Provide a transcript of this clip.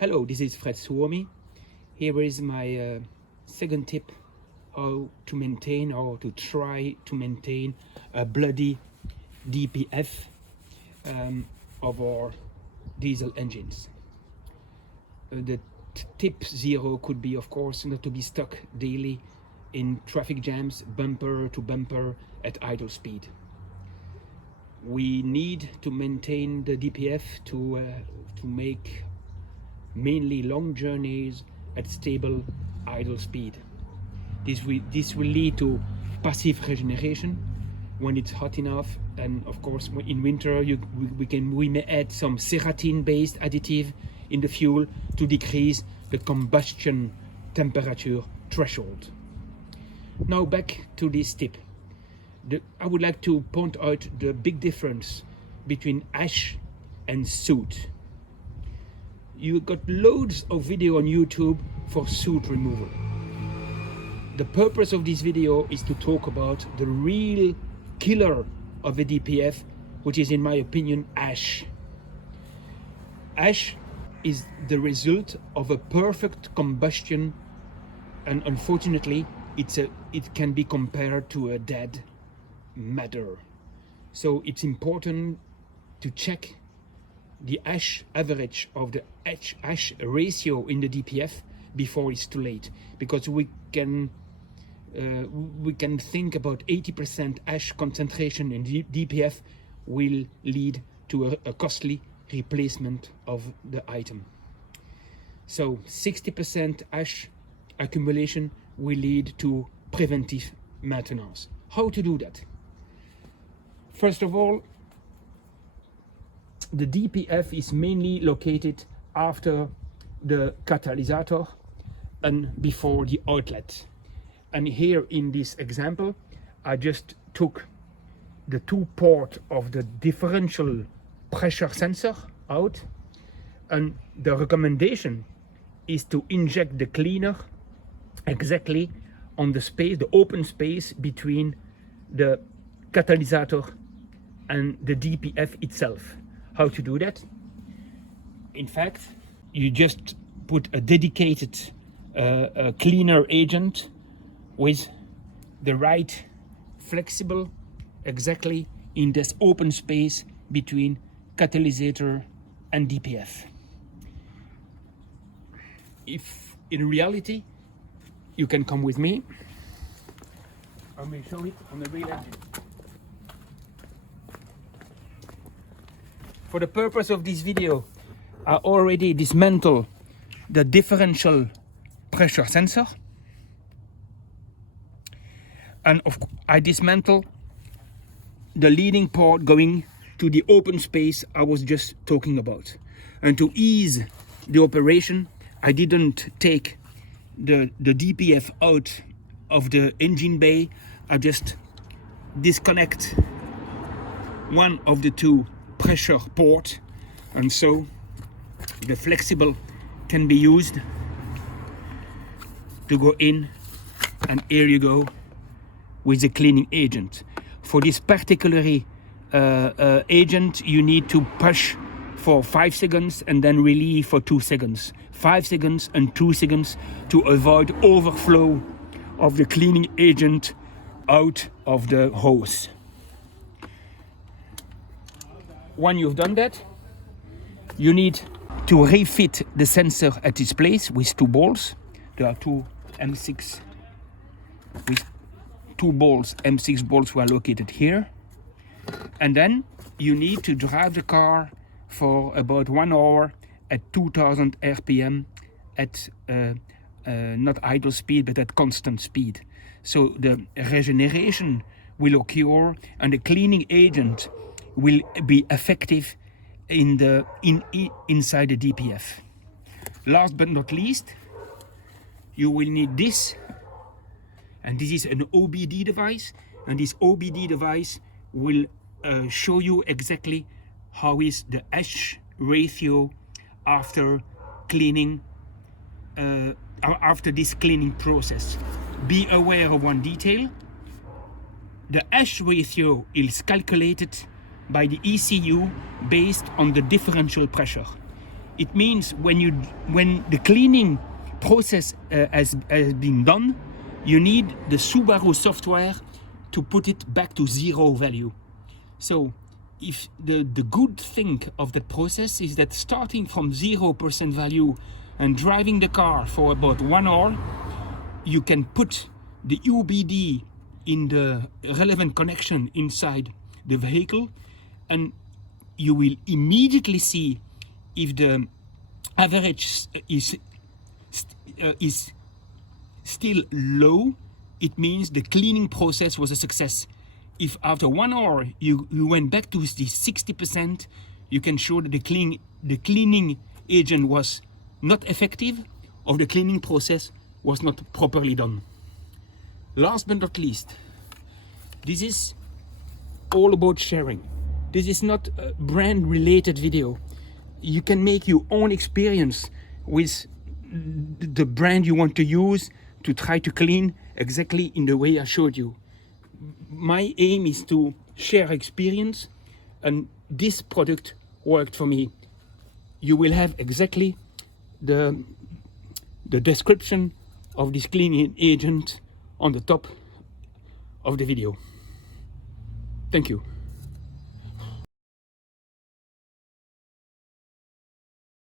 Hello, this is Fred Suomi. Here is my second tip how to maintain or to try to maintain a bloody DPF of our diesel engines. The tip zero could be, of course, not to be stuck daily in traffic jams, bumper to bumper at idle speed. We need to maintain the DPF to make mainly long journeys at stable idle speed. This will lead to passive regeneration when it's hot enough, and of course in winter we may add some ceratin based additive in the fuel to decrease the combustion temperature threshold. Now back to this tip. I would like to point out the big difference between ash and soot. You got loads of video on YouTube for soot removal. The purpose of this video is to talk about the real killer of a DPF, which is, in my opinion, ash. Ash is the result of a perfect combustion, and unfortunately it can be compared to a dead matter. So it's important to check the ash average of the ash ratio in the DPF before it's too late, because we can think about 80% ash concentration in DPF will lead to a costly replacement of the item. So 60% ash accumulation will lead to preventive maintenance. How to do that? First of all, the DPF is mainly located after the catalysator and before the outlet. And here in this example, I just took the two port of the differential pressure sensor out, and the recommendation is to inject the cleaner exactly on the space, the open space between the catalysator and the DPF itself. How to do that? In fact, you just put a dedicated cleaner agent with the right flexible exactly in this open space between catalysator and DPF. If in reality you can come with me, I will show it on the real engine. For the purpose of this video, I already dismantled the differential pressure sensor, and I dismantled the leading port going to the open space I was just talking about. And to ease the operation, I didn't take the DPF out of the engine bay. I just disconnect one of the two pressure port, and so the flexible can be used to go in, and here you go with the cleaning agent. For this particular agent, you need to push for 5 seconds and then relieve for 2 seconds. 5 seconds and 2 seconds to avoid overflow of the cleaning agent out of the hose. When you've done that, you need to refit the sensor at its place with 2 balls. There are 2 M6 with 2 balls. M6 balls were located here. And then you need to drive the car for about 1 hour at 2000 RPM at not idle speed but at constant speed. So the regeneration will occur and the cleaning agent will be effective inside the DPF. Last but not least, you will need this, and this is an OBD device, and this OBD device will show you exactly how is the ash ratio after cleaning, after this cleaning process. Be aware of one detail: the ash ratio is calculated by the ECU based on the differential pressure. It means when the cleaning process has been done, you need the Subaru software to put it back to 0 value. So if the good thing of that process is that starting from 0% value and driving the car for about 1 hour, you can put the OBD in the relevant connection inside the vehicle, and you will immediately see if the average is still low. It means the cleaning process was a success. If after 1 hour you went back to the 60%, you can show that the cleaning agent was not effective, or the cleaning process was not properly done. Last but not least, this is all about sharing. This is not a brand related video. You can make your own experience with the brand you want to use to try to clean exactly in the way I showed you. My aim is to share experience, and this product worked for me. You will have exactly the description of this cleaning agent on the top of the video. Thank you.